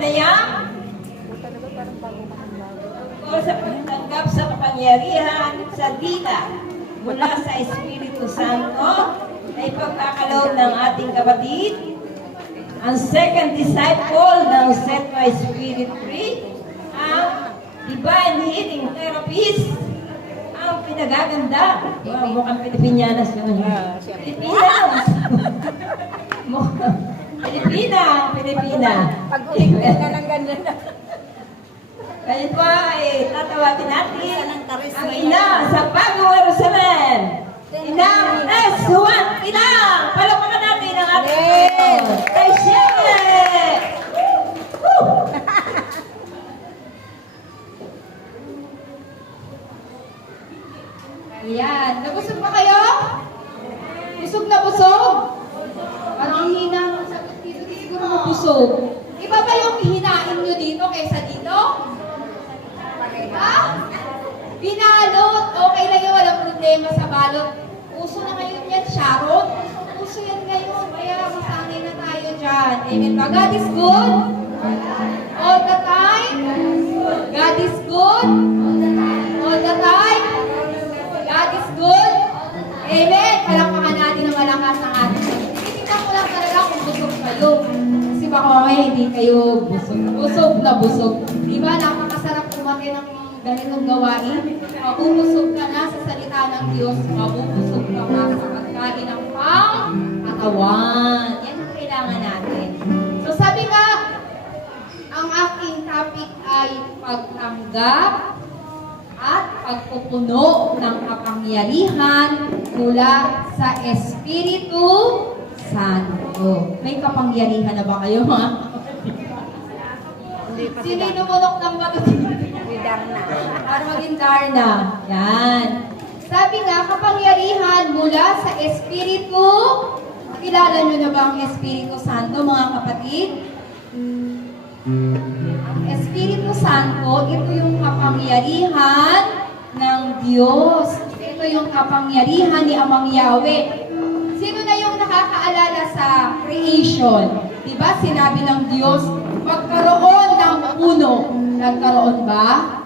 panayam o sa pagtanggap sa kapangyarihan sa dila mula sa Espiritu Santo ay pagkakaloob ng ating kapatid, ang second disciple ng Set My Spirit Free, ang Divine Healing Therapist, ang pinagaganda. Wow, mukhang Pilipinas naman. Pilipinas! Pilipina. Pag-uwi ka ng ganun. Kaya po ay tatawagin natin ang ina sa Bagong Jerusalem. Inang S1. Inang! Palakpakan natin ang ating kay Sheme! Ayan. Nabusog ba kayo? Busog na busog? Parang ang hina ng sagot dito. Di siguro mabusog. Iba ba yung hinain nyo dito kaysa dito? Ha? Binalot. Okay lang yun. Walang problema sa balot. Uso na ngayon yan, Sharon. Uso yan ngayon. Kaya masanay na tayo dyan. Amen ba? God is good. All the time. God is good. All the time. God is good. Amen. Palakpakan natin ng malakas ang ating. Titignan ko lang talaga kung busog kayo. Kasi baka mamaya hindi kayo busog. Busog na busog. Diba? Napakasarap kumaki ng ganitong gawain. Mabubusog ka na sa salita ng Diyos. Mabubusog ka na sa pagkain ng pang-katawan. Yan ang kailangan natin. So sabi nga, ang aking topic ay pagtanggap at pagpupuno ng kapangyarihan mula sa Espiritu Santo. May kapangyarihan na ba kayo, ha? Sino inumunok ng bato? Darna. Para maging Darna. Yan. Sabi nga, kapangyarihan mula sa Espiritu. Kilala nyo na ba ang Espiritu Santo, mga kapatid? Ang Espiritu Santo, ito yung kapangyarihan ng Diyos. Ito yung kapangyarihan ni Amang Yahweh. Sino na yung nakakaalala sa creation? Diba sinabi ng Diyos, magkaroon ng puno. Nagkaroon ba?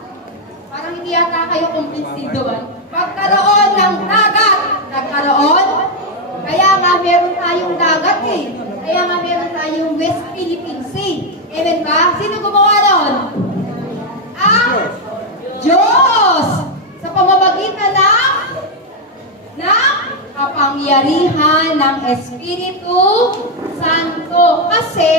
Parang hindi yata kayo kumbinsido. Magkaroon ng dagat. Nagkaroon? Kaya nga meron tayong dagat eh. Kaya nga meron tayong West Philippine Sea. Amen ba? Sino gumawa ron? Ang Diyos! Sa pamamagitan ng kapangyarihan ng Espiritu Santo. Kasi,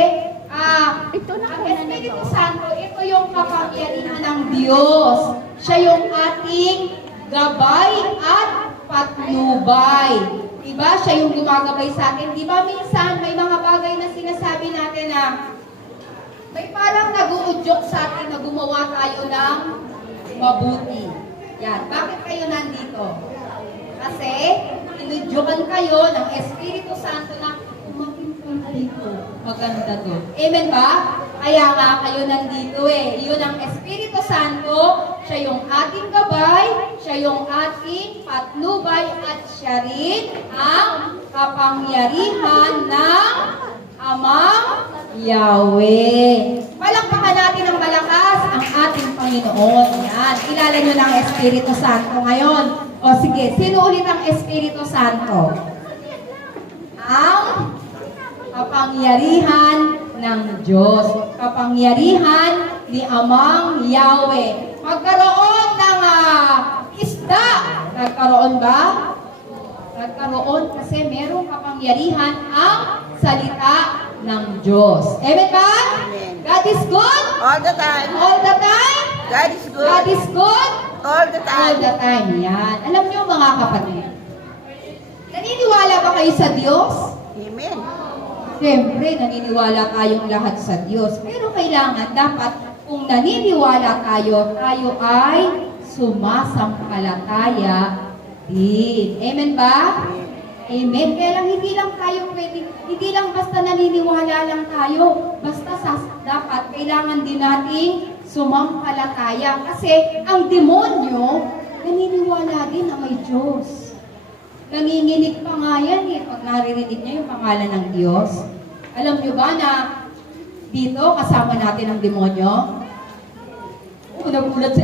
ang Espiritu Santo, ito yung kapangyarihan ng Diyos. Siya yung ating gabay at patnubay. Diba? Siya yung gumagabay sa atin. Diba minsan may mga bagay na sinasabi natin na may parang nag-uudyok sa atin na gumawa tayo ng mabuti. Yan. Bakit kayo nandito? Kasi inudyokan kayo ng Espiritu Santo na dito. Maganda to. Amen ba? Kaya nga kayo nandito eh. Yun ang Espiritu Santo. Siya yung ating gabay. Siya yung ating patnubay. At siya rin ang kapangyarihan ng Amang Yahweh. Palakpakan natin ng malakas ang ating Panginoon. Yan. Kilala nyo ng Espiritu Santo ngayon. O sige, sino ulit ang Espiritu Santo? Ang kapangyarihan ng Diyos. Kapangyarihan ni Amang Yahweh. Magkaroon ng isda. Nagkaroon ba? Nagkaroon kasi merong kapangyarihan ang salita ng Diyos. Amen ba? Amen. God is good? All the time. All the time? God is good. God is good? All the All time. the time. Yan. Alam niyo mga kapatid, naniniwala ba kayo sa Diyos? Amen. Siyempre, naniniwala tayong lahat sa Diyos. Pero kailangan, dapat, kung naniniwala tayo, tayo ay sumasampalataya din. Amen ba? Amen. Kaya lang, hindi lang tayo pwede, hindi lang basta naniniwala lang tayo. Basta dapat, kailangan din nating sumampalataya. Kasi, ang demonyo, naniniwala din na may Diyos. Nanginginig pa nga yan eh, pag naririnig niya yung pangalan ng Diyos. Alam niyo ba na dito kasama natin ang demonyo? Nagulat si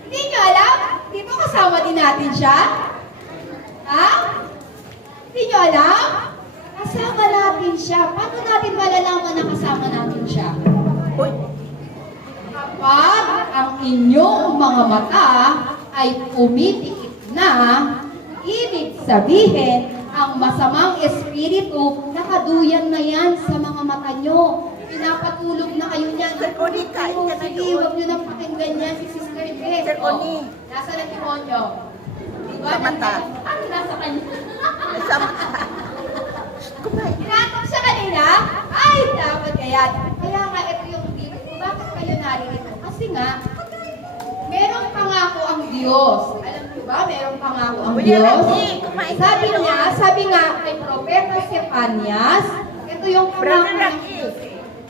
Hindi nyo alam? Dito kasama din natin siya? Ha? Hindi nyo alam? Kasama natin siya. Paano natin malalaman na kasama natin siya? Uy, Kapag ang inyong mga mata ay pumipikit na, ibig sabihin, ang masamang espiritu, nakaduyan na yan sa mga mata nyo. Pinapatulog na kayo niyan. Sir Oni, kain ka na Sige, doon. huwag nyo nang pakinggan yan si Sister Beth. Sir Oni. Nasa na demonyo? Diba? Sa mata. Ano nasa kanya? sa mata. Kumain. Tinatok siya kanina? Ay, dapat kaya. Kaya nga, ito yung dito. Bakit kayo naririto? Kasi nga, merong pangako ang Diyos. Alam niyo ba, merong pangako ang Kuya Diyos? Randy, kumain ka Sabi na niya, doon. sabi nga kay Propeta Sepanias, ito yung pangako Brother ng Randy, Diyos.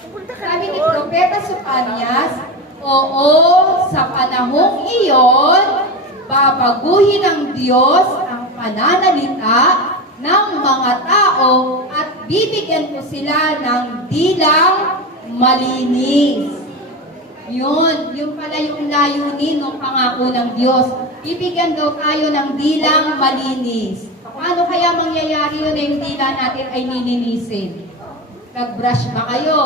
pupunta ka Sabi na ni doon. Propeta Sepanias, oo, sa panahong iyon, babaguhin ng Diyos ang pananalita ng mga tao at bibigyan ko sila ng dilang malinis. Yun pala yung layunin ng pangako ng Diyos. Bibigyan daw tayo ng dilang malinis. Paano kaya mangyayari yun na yung dila natin ay nilinisin? Nag-brush ba kayo?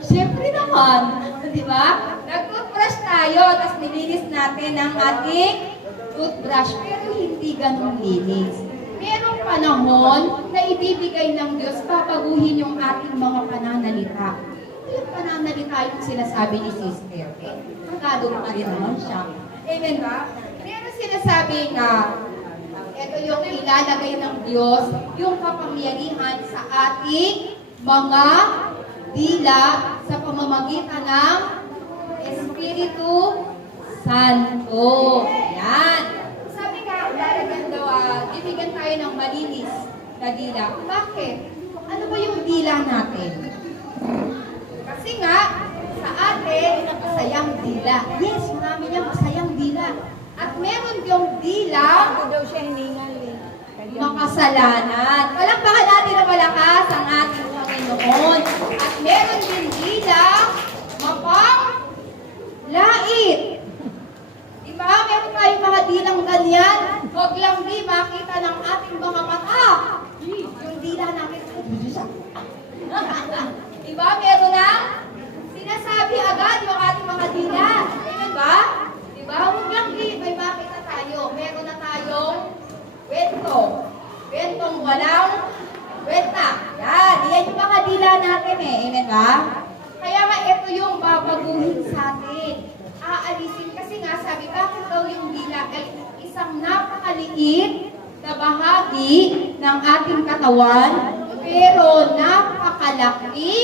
Siyempre naman, di ba? Nag-toothbrush tayo, tapos nilinis natin ang ating toothbrush, pero hindi ganun linis. Merong panahon na ibibigay ng Diyos, babaguhin yung ating mga pananalita. Yung pananalita yung sinasabi ni Sister. Tagalog pa rin naman siya. Amen ba? Meron sinasabi nga, ito yung ilalagay ng Diyos, yung kapangyarihan sa ating mga dila sa pamamagitan ng Espiritu Santo. Yan. Sabi nga, lalagyan daw, bibigyan tayo ng malinis na dila. Bakit? Ano ba yung dila natin? Kasi nga, sa atin, masayang dila. Yes, marami niyang masayang dila. At meron yung dila, daw siya hiningal eh. makasalanan. Palakpakan natin na malakas ang ating Panginoon. At meron din dila, mapang-lait. Diba? Meron tayong mga dilang ganyan. Huwag lang di makita ng ating mga mata. Yung dila namin. Diba? Meron na sinasabi agad yung ating mga dila. Diba? Diba? Huwag lang di may makita tayo. Meron na tayong kwento. Kwentong walang kwenta. Yan yung mga dila natin eh. Amen ba? Kaya nga ito yung babaguhin sa atin. Aalisin kasi nga sabi, bakit daw yung dila ay isang napakaliit na bahagi ng ating katawan, pero napakalaki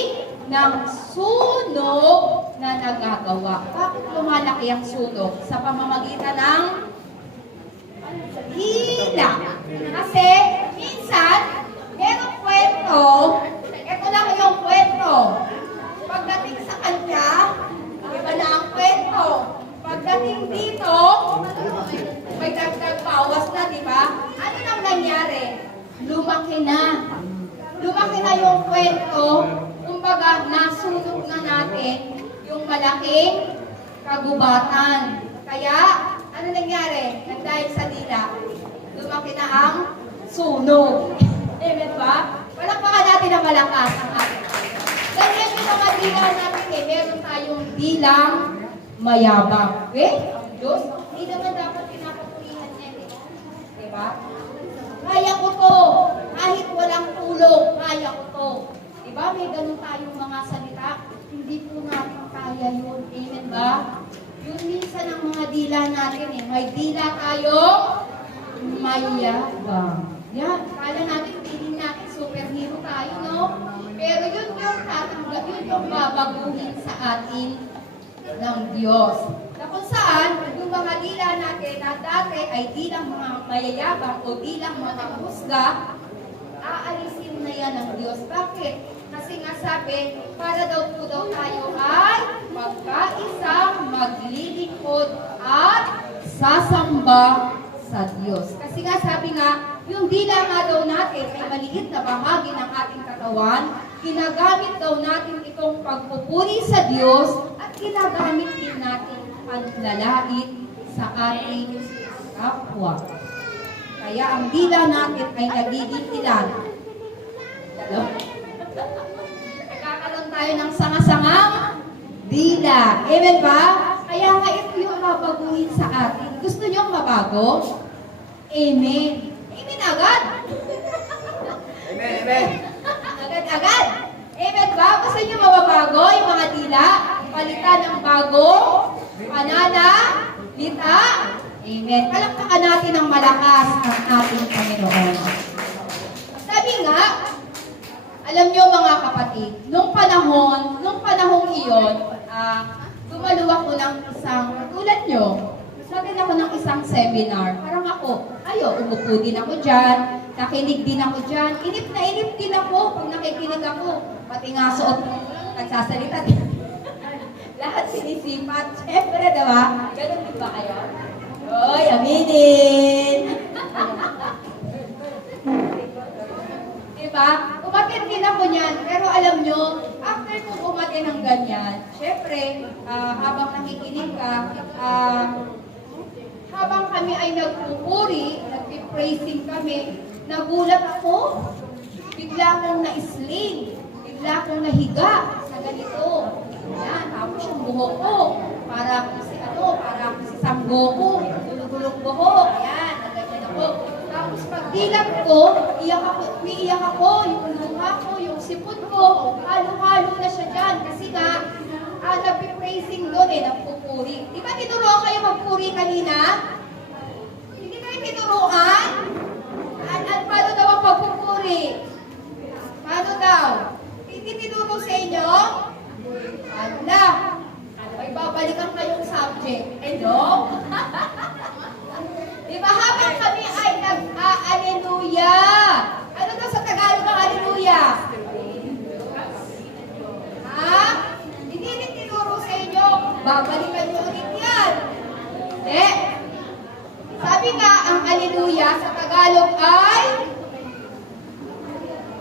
ng sunog na nagagawa. Bakit lumalaki ang sunog? Sa pamamagitan ng hila. Kasi minsan, merong kwento, ito lang yung kwento. Pagdating sa kanya, iba na ang kwento. Pagdating dito, may dagdag bawas na, di ba? Ano nang nangyari? Lumaki na. Lumaki na yung kwento. Kumbaga, nasunog na natin yung malaking kagubatan. Kaya, ano nangyari? Dahil sa dila, lumaki na ang sunog. Amen ba? Palakpakan natin ang malakas ang ating. Ganyan yung mga dila natin eh. Meron tayong dilang mayabang. Okay? Diyos, hindi naman dapat pinapatulihan niya eh. Diba? Kaya ko to. Kahit walang tulong, kaya ko to. Diba? May ganun tayong mga salita. Hindi po natin kaya yun. Amen ba? Yun minsan ang mga dila natin eh. May dila tayong mayabang. Yan. Kala natin, feeling natin superhero tayo, no? Pero yun yung tatanggap, yun yung babaguhin sa atin ng Diyos. Na kung saan, yung mga dila natin na dati ay dilang mga mayayabang o dilang mga husga, aalisin na yan ng Diyos. Bakit? Kasi nga sabi, para daw po daw tayo ay magkaisang maglilingkod at sasamba sa Diyos. Kasi nga sabi nga, Yung dila nga daw natin ay maliit na bahagi ng ating katawan, ginagamit daw natin itong pagpupuri sa Diyos at ginagamit din natin panlalait sa ating kapwa. Kaya ang dila natin ay nagiging ilan? Nagkakaroon tayo ng sanga-sangang dila. Amen ba? Kaya nga ito yung babaguhin sa atin. Gusto nyo mabago? Amen. Amen agad. Amen, amen. Agad-agad. Amen ba? Gusto nyo mababago yung mga dila? Palitan ng bago, pananalita. Amen. Palakpakan natin ng malakas ang ating Panginoon. Sabi nga, alam nyo mga kapatid, nung panahong iyon, dumalo ako ng isang, tulad nyo, sabi ako ng isang seminar. Parang ako, umupo din ako dyan, nakinig din ako dyan, inip na inip din ako pag nakikinig ako. Pati nga suot mo, nagsasalita din. Lahat sinisipat. Siyempre, diba? Ganun din ba kayo? Oy, aminin! Diba? Umatin din ako niyan. Pero alam nyo, after kong umatin ng ganyan, syempre, habang nakikinig ka, habang kami ay nagpupuri, nagpipraising kami, nagulat ako. Bigla akong na-sling. Bigla akong nahiga sa ganito. Yan, tapos yung buhok ko. Para akong si Sangoku. Gulong-gulong buhok. Yan, naganyan ako. Tapos pag dilat ko, umiiyak ako, yung luha ko, yung sipon ko, halo-halo na siya dyan. Kasi nga, nagpipraising doon nagpupuri. Di ba tinuruan kayo magpuri kanina? Hindi kayo tinuruan? Paano daw ang pagpupuri? Paano daw? Hindi tinuro sa inyo? Ala, may babalikan kayong subject. Hello? Di ba habang kami ay nag-aleluya? Ano daw sa Tagalog ang aleluya? Ha? Hindi rin tinuro sa inyo. Babalikan nyo ulit yan. Sabi nga, ang aleluya sa Tagalog ay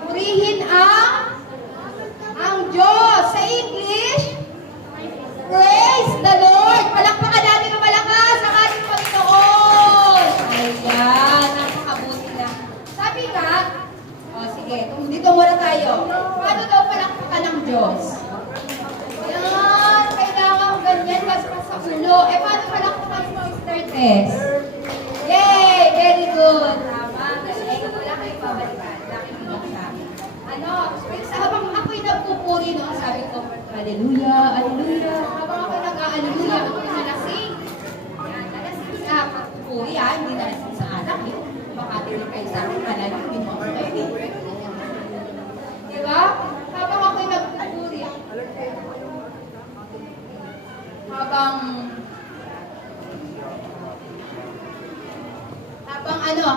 purihin ang Diyos. Sa English, praise the Lord. Palakpakan natin ng malakas ang ating Panginoon. Ayan, napakabuti na. Sabi nga, sige, dito muna tayo. Paano daw palakpakan ng Diyos? Yan, kailangan ganyan, baspas sa ulo. Paano palakpakan si Sister Tess? Yay! Very good. Tama. Wala kayong babalikan. Nakikinig sa amin. Habang ako'y nagpupuri noon, sabi ko, Hallelujah, Hallelujah. Habang ako'y nag-Hallelujah, ako'y nalasing. Yan, nalasing sa pagpupuri, hindi nalasing sa anak. Makatinig kayo sa akin, nalasing mo ako kayo. Diba? Habang ako'y nagpupuri,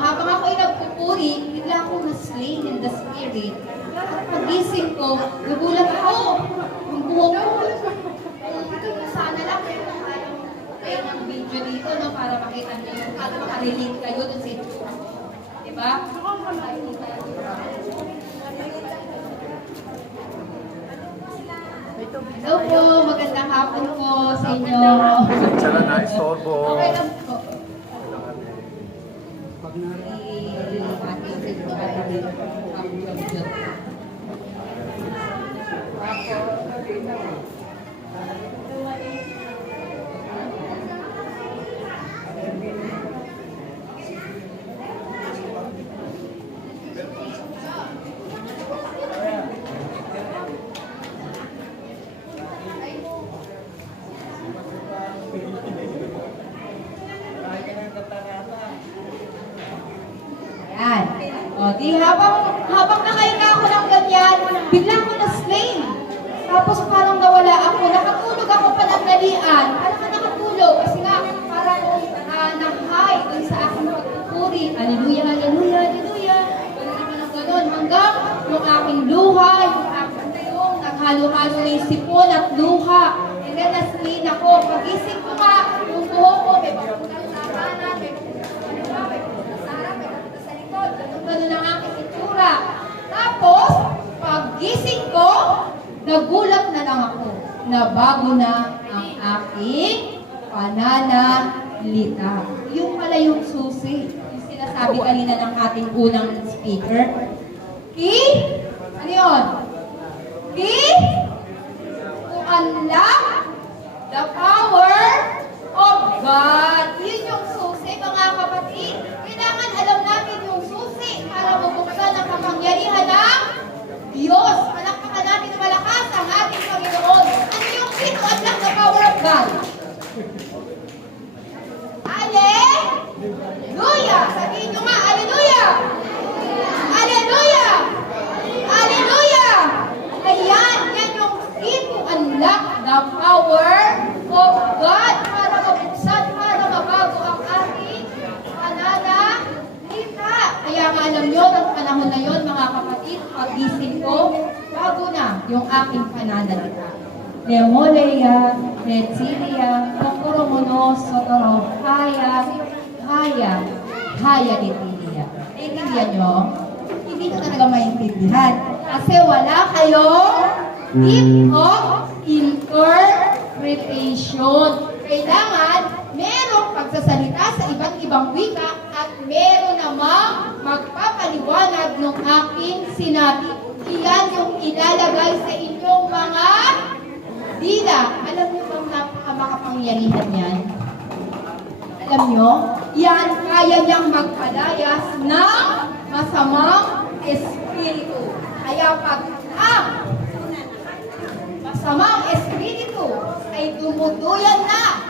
habang ako'y nagpupuri, bigla akong na-slain in the spirit. At pagising ko, nagulat ako. Yung buhok ko. Sana lang kayo ng video dito, no, para makita niyo yung makarelate kayo dun sa ito. Diba? Hello po, magandang hapon po sa inyo. Sana na, istorbo. Okay lang po. Ayan. O, di habang nakahinga ako ng ganyan, bigla ako na-slain. Tapos parang nawala ako. Nakatulog ako panandalian. Parang nakatulog. Kasi nga, parang nag-high dun sa aking pagpupuri. Hallelujah, hallelujah, hallelujah. Ganun naman ang ganun. Hanggang yung aking luha, yung aking tayong, naghalo-halo na yung sipon at luha. And then na-slain ako. Pagising ko nga, yung buhok ko, may papunta sa kanan, may papunta sa harap, may papunta sa likod. nagulat na lang ako na bago na ang aking pananalita. Yung pala yung susi. Yung sinasabi kanina ng ating unang speaker. Ano yun? To unlock the power of God. Yun yung susi, mga kapatid. Kailangan alam natin yung susi para mabuksan ang kapangyarihan ng Diyos. Palakpakan natin na malakas ang ating Panginoon. Ano yung key to unlock the power of God? Hallelujah! Sabihin nyo nga, Hallelujah! Hallelujah! Hallelujah! Ayan, yan yung key to unlock the power of God para mabuksan, para mabago ang ating pananalita. Kaya nga alam nyo, ng panahon na yon, mga kapatid, pag-gising ko, bago na yung aking pananalita. Lemoleya, Retsilia, Kokoromono, Sotoro, Haya, Litilia. Naintindihan nyo? Hindi ko talaga maintindihan. Kasi wala kayong deep of interpretation. Kailangan merong pagsasalita sa iba't ibang wika at meron namang magpapaliwanag ng aking sinabi. Iyan yung ilalagay sa inyong mga dila. Alam niyo bang napakamakapangyarihan yan? Alam niyo? Yan, kaya niyang magpalayas ng masamang espiritu. Kaya pag ang masamang espiritu ay dumuduyan na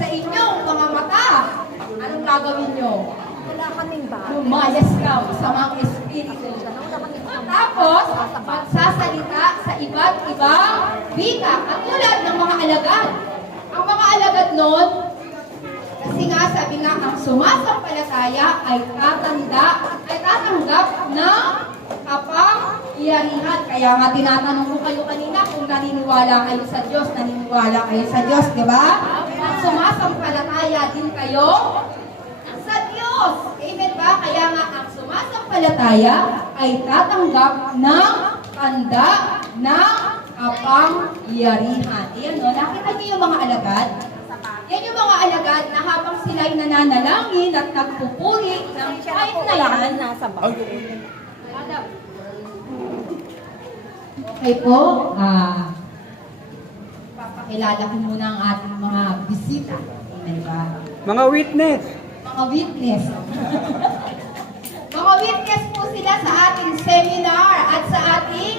sa inyong mga mata, anong gagawin niyo? Wala kaming ba? Lumayas ka, masamang espiritu. Tapos, magsasalita sa iba't ibang wika, katulad ng mga alagad. Ang mga alagad noon, kasi nga, sabi nga, ang sumasampalataya ay tatanggap ng kapangyarihan. Kaya nga, tinatanong ko kayo kanina kung naniniwala kayo sa Diyos, di ba? At sumasampalataya din kayo sa Diyos. Amen ba? Kaya nga, ang sumasampalataya ay tatanggap ng tanda ng kapangyarihan. Ayan, no? Nakita niyo yung mga alagad? Yan yung mga alagad na habang sila'y nananalangin at nagpupuri ng time na yan. Okay po, papakilala ko muna ang ating mga bisita. Amen ba? Mga witness. Mga witness. Mga witness po sila sa ating seminar at sa ating